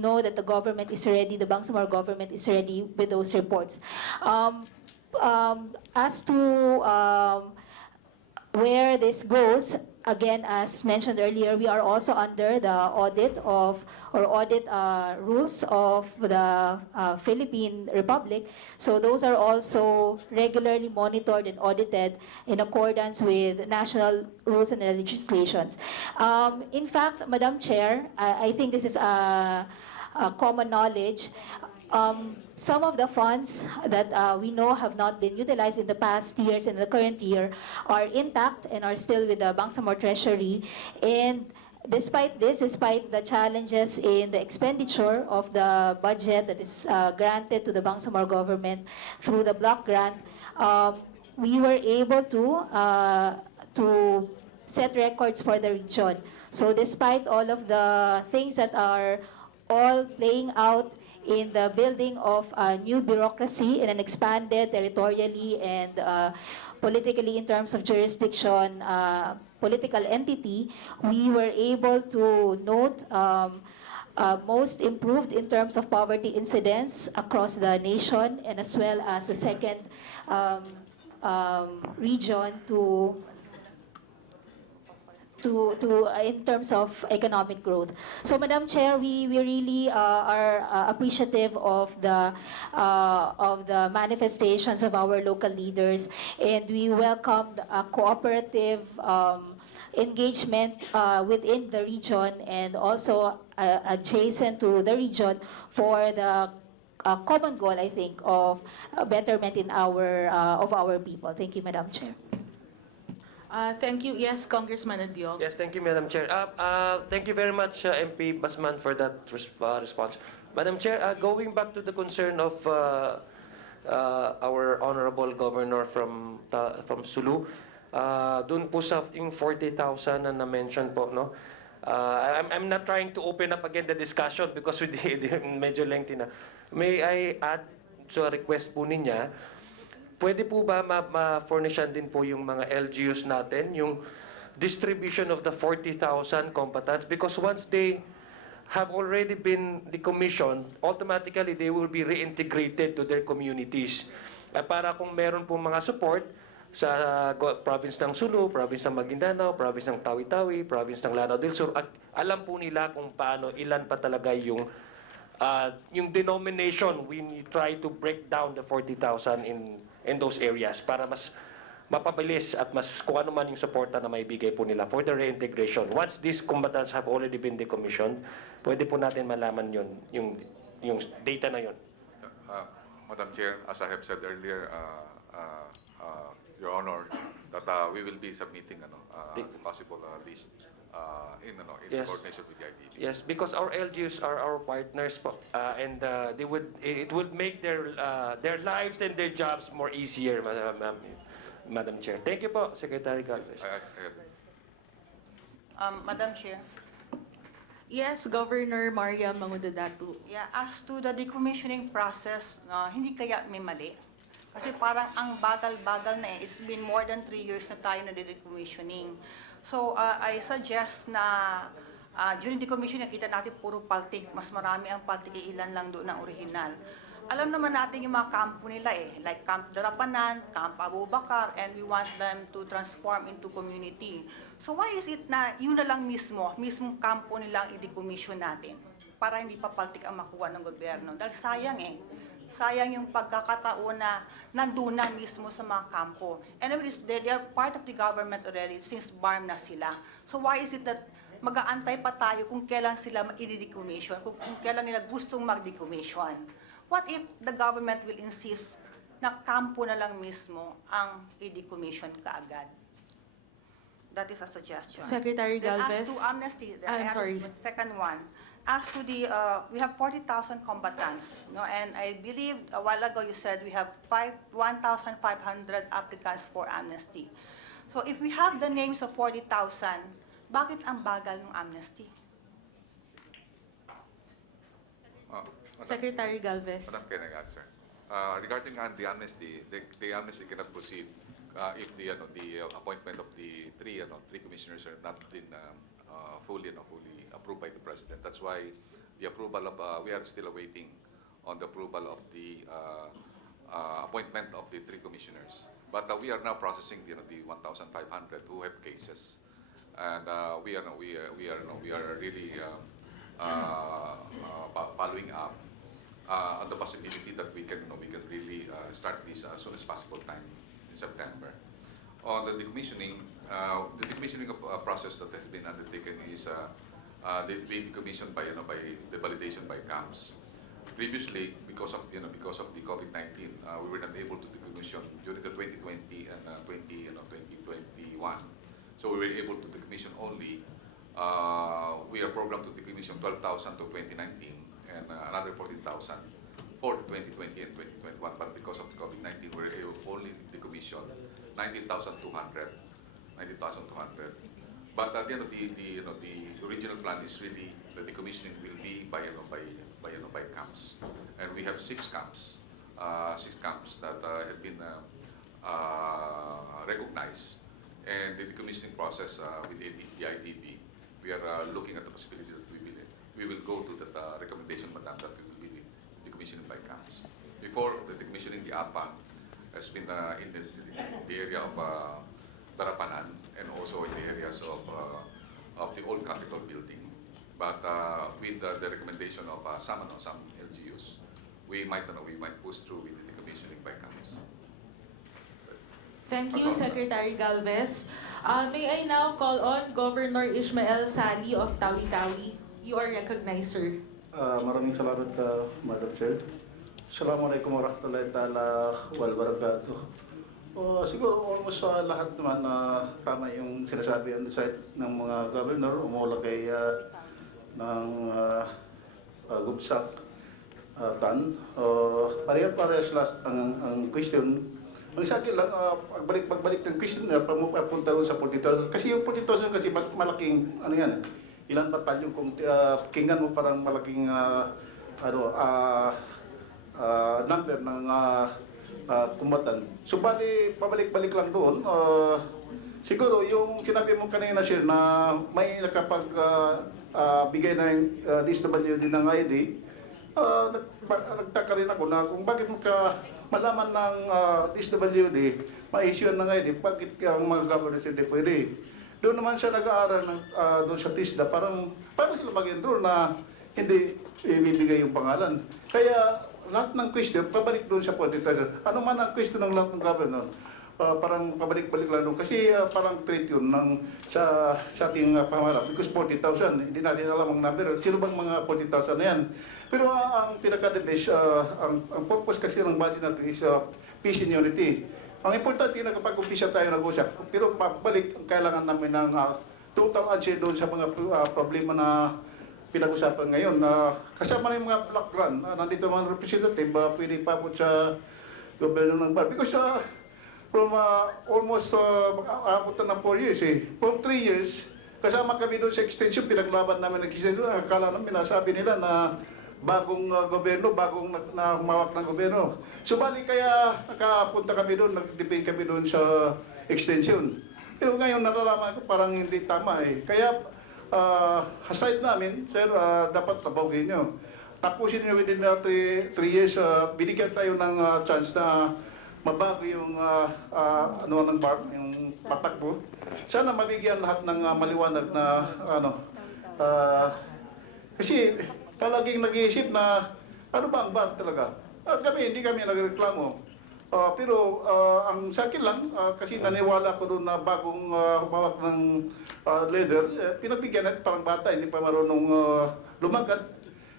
know that the government is ready, the Bangsamoro government is ready with those reports. As to where this goes, again, as mentioned earlier, we are also under the audit rules of the Philippine Republic. So those are also regularly monitored and audited in accordance with national rules and legislations. In fact, Madam Chair, I think this is a common knowledge. Some of the funds that we know have not been utilized in the past years and the current year are intact and are still with the Bangsamoro Treasury. And despite the challenges in the expenditure of the budget that is granted to the Bangsamoro government through the block grant, we were able to set records for the region. So despite all of the things that are all playing out in the building of a new bureaucracy in an expanded territorially and politically in terms of jurisdiction political entity, we were able to note most improved in terms of poverty incidence across the nation, and as well as the second region in terms of economic growth. So, Madam Chair, we really are appreciative of the manifestations of our local leaders, and we welcome a cooperative engagement within the region and also adjacent to the region for the common goal, I think, of betterment in of our people. Thank you, Madam Chair. Thank you. Yes, Congressman Adiog. Yes, thank you, Madam Chair. Thank you very much, MP Basman, for that response. Madam Chair, going back to the concern of our Honorable Governor from Sulu, dun po sa yung 40,000 na na-mention po, no? I'm not trying to open up again the discussion because we did medyo lengthy na. May I add sa request po niya, pwede po ba ma-furnishan din po yung mga LGUs natin, yung distribution of the 40,000 combatants? Because once they have already been decommissioned, automatically they will be reintegrated to their communities. Para kung meron po mga support sa province ng Sulu, province ng Maguindanao, province ng Tawi-Tawi, province ng Lanao del Sur, at alam po nila kung paano, ilan pa talaga yung denomination. We try to break down the 40,000 in those areas para mas mapabilis at mas kung ano man yung suporta na maibigay po nila for the reintegration. Once these combatants have already been decommissioned, pwede po natin malaman yun, yung data na yun. Madam Chair, as I have said earlier, Your Honor, that we will be submitting the possible list in Yes. coordination with the IDB. Yes, because our LGUs are our partners po, and it would make their lives and their jobs more easier, Madam Chair. Thank you po, Secretary Galvez. Madam Chair, Yes, Governor Maria Mangudadatu. yeah, as to the decommissioning process, hindi kaya may mali? Kasi parang ang bagal-bagal na eh. It's been more than 3 years na tayo na decommissioning. So, I suggest na during decommissioning, nakita natin puro paltig. Mas marami ang paltig, ilan lang doon ang original. Alam naman natin yung mga kampo nila eh, like Camp Darapanan, Camp Abubakar, and we want them to transform into community. So why is it na yun na lang mismong kampo nila ang i-decommission natin para hindi pa paltik ang makuha ng gobyerno? Dahil sayang eh. Sayang yung pagkakataon na nandun na mismo sa mga kampo. And they are part of the government already since BARM na sila. So why is it that mag-aantay pa tayo kung kailan sila i-decommission, kung kailan nila gustong mag-decommission? What if the government will insist na kampo na lang mismo ang i-decommission kaagad? That is a suggestion. Secretary Then Galvez. as to amnesty, I'm sorry. the second one, as to the, we have 40,000 combatants, no? And I believe a while ago you said we have 1,500 applicants for amnesty. So if we have the names of 40,000, bakit ang bagal ng amnesty? Secretary Galvez. Madam, can I answer? Regarding the amnesty, the amnesty cannot proceed if the appointment of the three commissioners are not been fully approved by the president. That's why the approval of we are still awaiting on the approval of the appointment of the three commissioners. But we are now processing the 1,500 who have cases, and we are really following up on the possibility that we can really start this as soon as possible time in September. On the decommissioning process that has been undertaken is being decommissioned by the validation by camps. Previously, because of the COVID-19, we were not able to decommission during the 2020 and 2021. So we were able to decommission only. We are programmed to decommission 12,000 to 2019 and another 14,000 for 2020 and 2021. But because of the COVID-19, we were able only decommission 19,200. But at the end of the original plan is really the decommissioning will be by camps, and we have 6 camps that have been recognized, and the decommissioning process with the IDB, we are looking at the possibility that we will go to that recommendation, Madam, that it will be decommissioning by camps. Before the decommissioning, the APA has been in the area of Darapanan and also in the areas of the old Capitol building. But with the recommendation of some LGUs, we might push through with the decommissioning by camps. Thank you, Secretary Galvez. May I now call on Governor Ishmael Sali of Tawi-Tawi. You are recognized, sir. Maraming salamat, Madam Chair. Assalamualaikum warahmatullahi ta'ala wal barakatuh. Siguro almost lahat naman tama yung sinasabi on the side ng mga governor, umula kay ng Gubsak Tan. Parehas last ang question. Ang sa akin lang, pagbalik ng question na papunta ron sa 40,000. Kasi yung 40,000 kasi mas malaking, ano yan, ilang batalyon kung kingan mo parang malaking number ng kumbatan. So bali, pabalik-balik lang doon. Siguro yung sinabi mo kanina, sir, na may nakapag-bigay ng DSWD ng ID, nagtaka rin ako na kung bakit malaman ng DSWD, ma-issue ng ID, bakit ang mga governors hindi pwede. Doon naman siya nag-aaral doon sa TISDA, parang sila bagay doon na hindi ibibigay yung pangalan. Kaya lahat ng question, pabalik doon sa 40,000. Ano man ang question ng lahat ng governor, parang pabalik-balik lang doon. Kasi parang treat yun sa ating pamahala. Because 40,000, hindi natin alam ang number. Sino bang mga 40,000 na yan? Pero ang pinaka-the-best, ang purpose kasi ng body natin is peace and unity. Ang importante na kapag umpisa tayo nag-usap, pero pabalik, kailangan namin ng total answer doon sa mga problema na pinag-usapan ngayon. Kasama na yung mga background, nandito mga representative, pwede pabot sa gobyerno ng bar. Because from almost aabot na ng 4 years From 3 years, kasama kami doon sa extension, pinaglaban namin ng extension. Akala namin, nasabi nila na bagong gobyerno, bagong na humawak ng gobyerno. So bali kaya nakapunta kami doon, nag-debate kami doon sa extension. Pero ngayon nalalaman ko parang hindi tama Kaya aside namin, sir, dapat tabawin nyo. Tapusin nyo within 3 years, binigyan tayo ng chance na mabago yung ng bar, yung patakbo. Sana mabigyan lahat ng maliwanag na kasi palaging nag-iisip na ano ba ang bar talaga. Hindi kami nagreklamo. Pero ang sa akin lang, kasi naniwala ko doon na bagong humawak ng leader, pinabigyan natin parang bata, hindi pa marunong lumakad.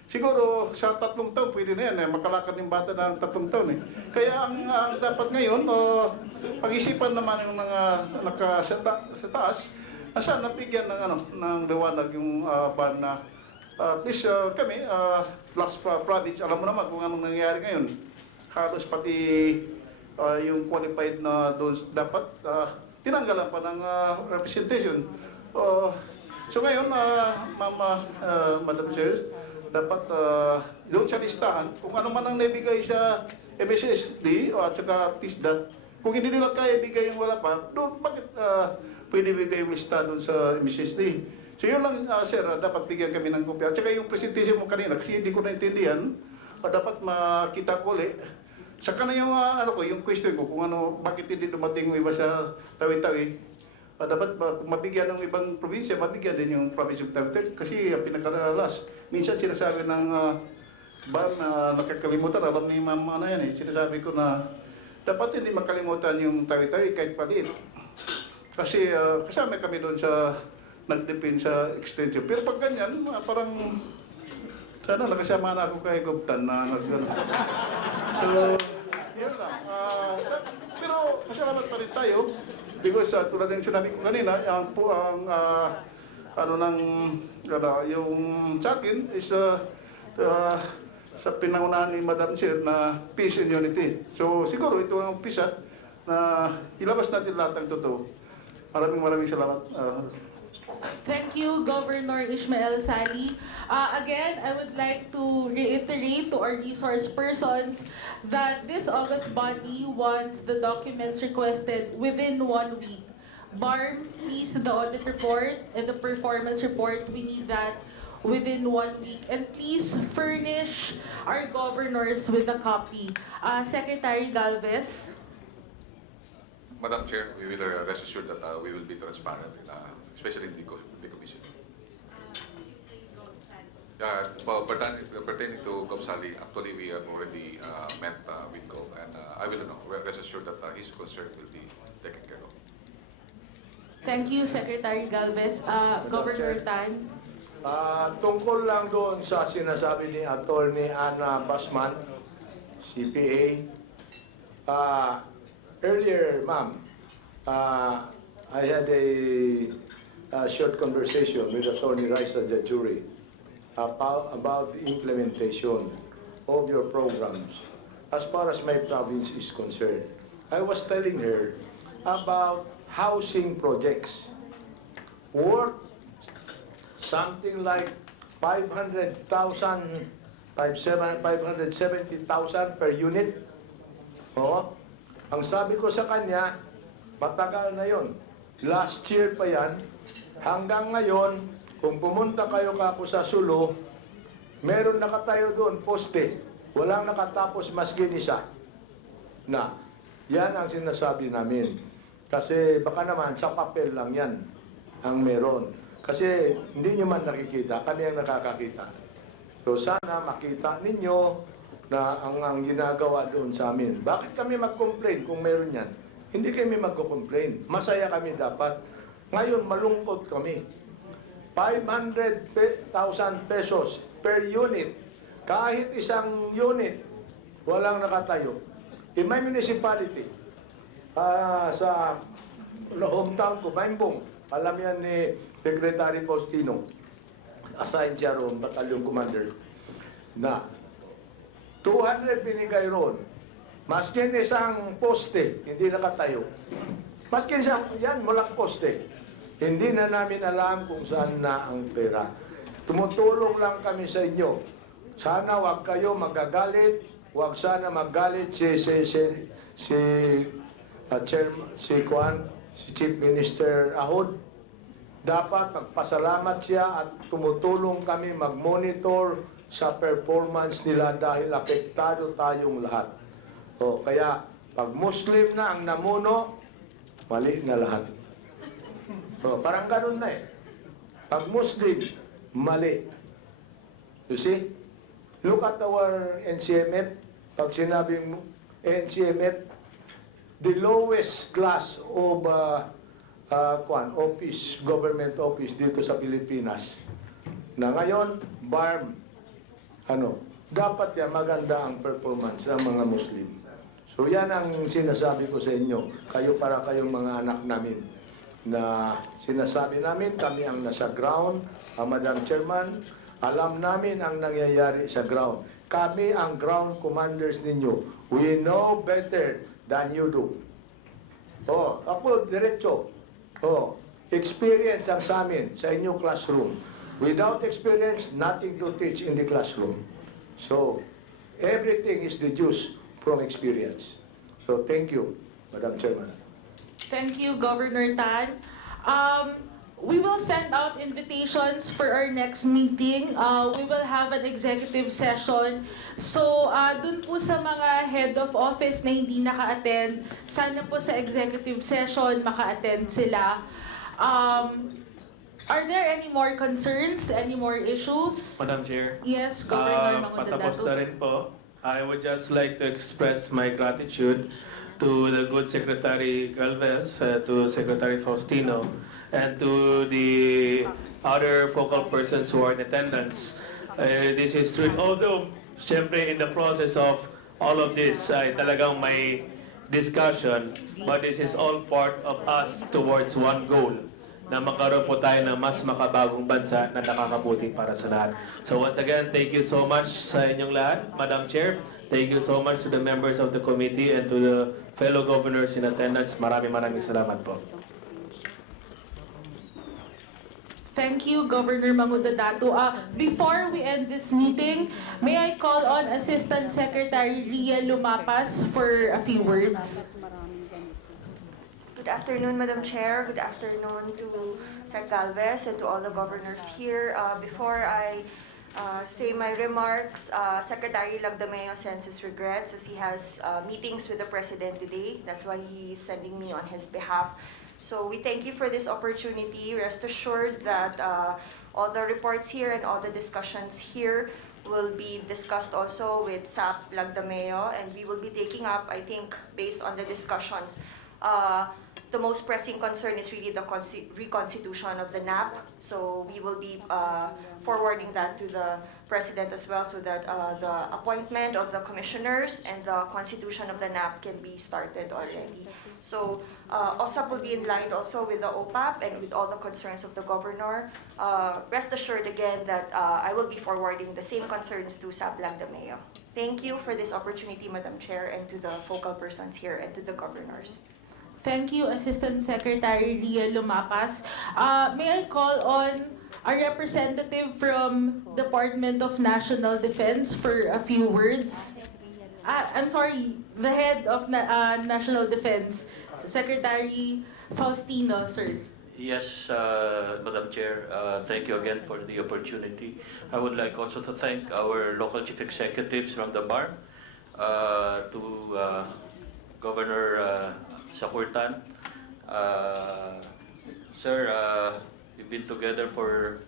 Siguro sa 3 taon pwede na yan, makalakad ng bata ng 3 taon Kaya ang dapat ngayon, pag-isipan naman yung mga sa taas, sana bigyan ng liwanag yung ban na at least kami, last province, alam mo naman kung anong nangyayari ngayon. Halos pati yung qualified na doon dapat tinanggalan pa ng representation. So ngayon, Madam Chair, dapat doon sa listahan, kung ano man ang naibigay sa MSSD at saka TISDA, kung hindi nila kaya ibigay yung wala pa, doon bakit pwede bigay yung lista doon sa MSSD? So yun lang, sir, dapat bigyan kami ng kopya. At saka yung presentation mo kanina, kasi hindi ko naintindihan, dapat makita ko ulit. Saka na yung, yung question ko, kung bakit hindi dumating yung iba sa Tawi-Tawi. Dapat kung mabigyan ng ibang probinsya, mabigyan din yung province of Tawi-Tawi. Kasi pinaka-last, minsan sinasabi ng ban na nakakalimutan, alam ni Ma'am sinasabi ko na dapat hindi makalimutan yung Tawi-Tawi kahit palit. Kasi kasama kami doon sa nag-depend sa extension. Pero pag ganyan, parang sana nakasama na ako kay Guptan na So, yun lang. Pero masalamat pa rin tayo because tulad ng sinabi ko kanina, yung sa akin is sa pinangunahan ni Madam Chair na peace and unity. So siguro ito ang umpisa na ilabas natin lahat ng totoo. Maraming salamat. Thank you, Governor Ishmael Sali. Again, I would like to reiterate to our resource persons that this August body wants the documents requested within 1 week. BARM, please, the audit report and the performance report, we need that within 1 week. And please furnish our governors with a copy. Secretary Galvez. Madam Chair, we will rest assured that we will be transparent, especially in the commission. Well, pertaining to Gomsali, actually we have already met with Gom, and I will rest assured that his concern will be taken care of. Thank you, Secretary Galvez. Governor Tan. Tungkol lang doon sa sinasabi ni Attorney Ana Basman, CPA, earlier, ma'am, I had a short conversation with Attorney Rice at the jury about the implementation of your programs as far as my province is concerned. I was telling her about housing projects worth something like 570,000 per unit. Ang sabi ko sa kanya, matagal na yon. Last year pa yan. Hanggang ngayon, kung pumunta kayo kako sa Sulu, meron nakatayo doon, poste. Walang nakatapos maski isa. Na, yan ang sinasabi namin. Kasi baka naman sa papel lang yan ang meron. Kasi hindi nyo man nakikita, kami ang nakakakita. So sana makita ninyo na ang ginagawa doon sa amin. Bakit kami mag-complain kung meron yan? Hindi kami magko-complain. Masaya kami dapat. Ngayon, malungkot kami. 500,000 pesos per unit. Kahit isang unit, walang nakatayo. In my municipality, sa hometown ko, Maimbong, alam yan ni Secretary Faustino, assigned siya roon, battalion commander, na 200 binigay roon. Maskin isang poste, hindi nakatayo. Maskin isang, yan, walang poste. Hindi na namin alam kung saan na ang pera. Tumutulong lang kami sa inyo. Sana wag kayo magagalit, wag sana magalit si Chief Minister Ahod. Dapat magpasalamat siya at tumutulong kami mag-monitor sa performance nila dahil apektado tayong lahat. O, kaya pag Muslim na ang namuno, mali na lahat. O, parang ganun na eh. Pag Muslim, mali. You see? Look at our NCMF. Pag sinabing NCMF, the lowest class of office, government office dito sa Pilipinas. Na ngayon, BARM, dapat yan maganda ang performance ng mga Muslim. So yan ang sinasabi ko sa inyo. Kayo para kayong mga anak namin. Na sinasabi namin, kami ang nasa ground, Madam Chairman, alam namin ang nangyayari sa ground. Kami ang ground commanders ninyo. We know better than you do. Oh, ako diretso. Oh, experience ang sa amin sa inyong classroom. Without experience, nothing to teach in the classroom. So, everything is deduced from experience. So, thank you, Madam Chairman. Thank you, Governor Tan. We will send out invitations for our next meeting. We will have an executive session. So, dun po sa mga head of office na hindi naka-attend, sana po sa executive session maka-attend sila. Are there any more concerns? Any more issues? Madam Chair. Yes, Governor Patapos na Mangudadato. rin po. I would just like to express my gratitude to the good Secretary Galvez, to Secretary Faustino, and to the other focal persons who are in attendance. This is true. Although, syempre, in the process of all of this, talagang may discussion, but this is all part of us towards one goal, na magkaroon po tayo ng mas makabagong bansa na nakakabuti para sa lahat. So once again, thank you so much sa inyong lahat, Madam Chair. Thank you so much to the members of the committee and to the fellow governors in attendance. Maraming salamat po. Thank you, Governor Mangudadato. Before we end this meeting, may I call on Assistant Secretary Ria Lumapas for a few words? Good afternoon, Madam Chair. Good afternoon to Sec Galvez and to all the governors here. Before I say my remarks, Secretary Lagdameo sends his regrets as he has meetings with the President today. That's why he's sending me on his behalf. So we thank you for this opportunity. Rest assured that all the reports here and all the discussions here will be discussed also with SAP Lagdameo, and we will be taking up, I think, based on the discussions, the most pressing concern is really the reconstitution of the NAP. So we will be forwarding that to the President as well, so that the appointment of the commissioners and the constitution of the NAP can be started already. So OSAP will be in line also with the OPAP and with all the concerns of the governor. Rest assured again that I will be forwarding the same concerns to SAP Lagdameo. Thank you for this opportunity, Madam Chair, and to the focal persons here and to the governors. Thank you, Assistant Secretary Ria Lumapas. May I call on a representative from Department of National Defense for a few words? I'm sorry, the head of National Defense, Secretary Faustino, sir. Yes, Madam Chair, thank you again for the opportunity. I would like also to thank our local chief executives from the BAR, to Governor Sakurtan. Sir, we've been together for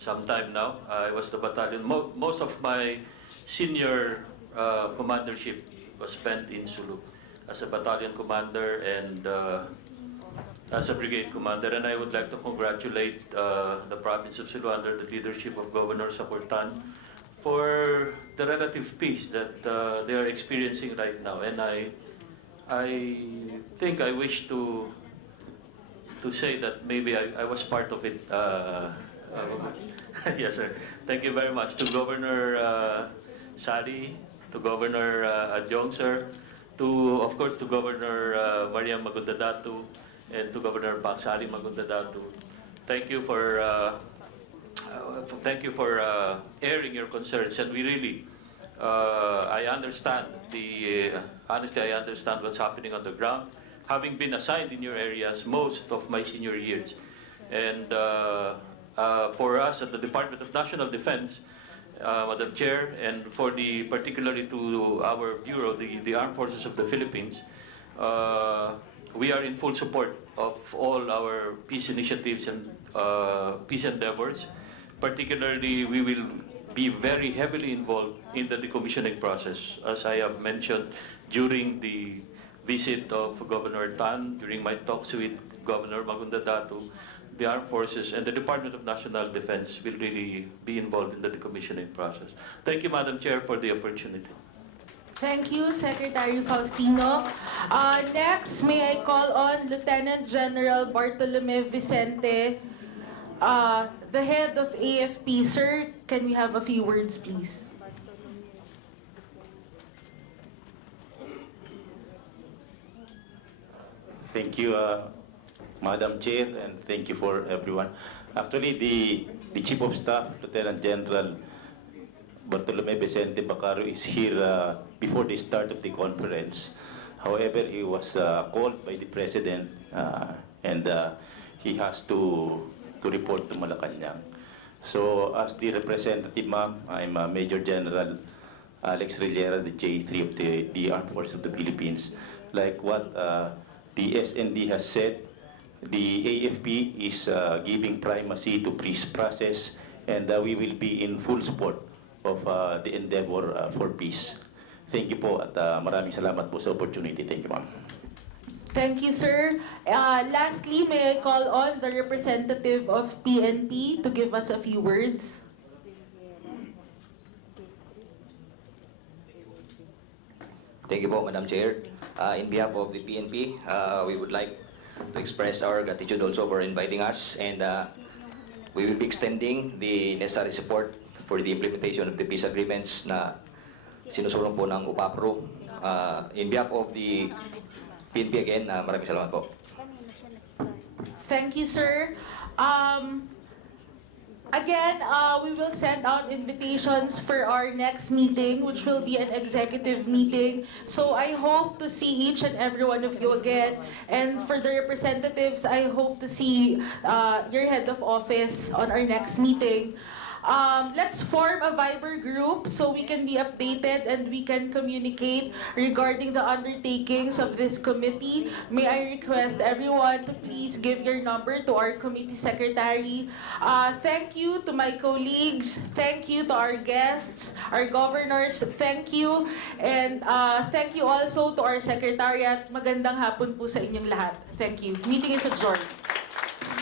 some time now. I was the battalion. Most of my senior commandership was spent in Sulu. as a battalion commander and as a brigade commander. And I would like to congratulate the province of Cebu under the leadership of Governor Saportan for the relative peace that they are experiencing right now. And I think I wish to say that maybe I was part of it. Yes, sir. Thank you very much to Governor Sari, to Governor Adjong, sir, of course, to Governor Mariam Magundadatu, and to Governor Paksari Magundadatu. Thank you for airing your concerns, and we really, I understand honestly, I understand what's happening on the ground, having been assigned in your areas most of my senior years. And for us at the Department of National Defense, Madam Chair, and particularly to our Bureau, the Armed Forces of the Philippines, we are in full support of all our peace initiatives and peace endeavors. Particularly, we will be very heavily involved in the decommissioning process, as I have mentioned during the visit of Governor Tan, during my talks with Governor Magundadatu. The Armed Forces and the Department of National Defense will really be involved in the decommissioning process. Thank you, Madam Chair, for the opportunity. Thank you, Secretary Faustino. Next, may I call on Lieutenant General Bartolome Vicente, the head of AFP. Sir, can we have a few words, please? Thank you, Madam Chair, and thank you for everyone. Actually, the Chief of Staff, Lieutenant General Bartolome Vicente Bacaro, is here before the start of the conference. However, he was called by the President and he has to report to Malacanang. So, as the representative, ma'am, I'm Major General Alex Rillera, the J3 of the Armed Forces of the Philippines. Like what the SND has said, the AFP is giving primacy to peace process, and we will be in full support of the endeavor for peace. Thank you po, at maraming salamat po sa opportunity. Thank you, ma'am. Thank you, sir. Lastly, may I call on the representative of PNP to give us a few words? Thank you po, Madam Chair. In behalf of the PNP, we would like to express our gratitude also for inviting us, and we will be extending the necessary support for the implementation of the peace agreements na sinusulong po ng UPAPRO. In behalf of the PNP again, maraming salamat po. Thank you, sir. Again, we will send out invitations for our next meeting, which will be an executive meeting. So I hope to see each and every one of you again. And for the representatives, I hope to see your head of office on our next meeting. Let's form a Viber group so we can be updated and we can communicate regarding the undertakings of this committee. May I request everyone to please give your number to our committee secretary. Thank you to my colleagues. Thank you to our guests, our governors. Thank you. And thank you also to our secretariat. Magandang hapon po sa inyong lahat. Thank you. Meeting is adjourned.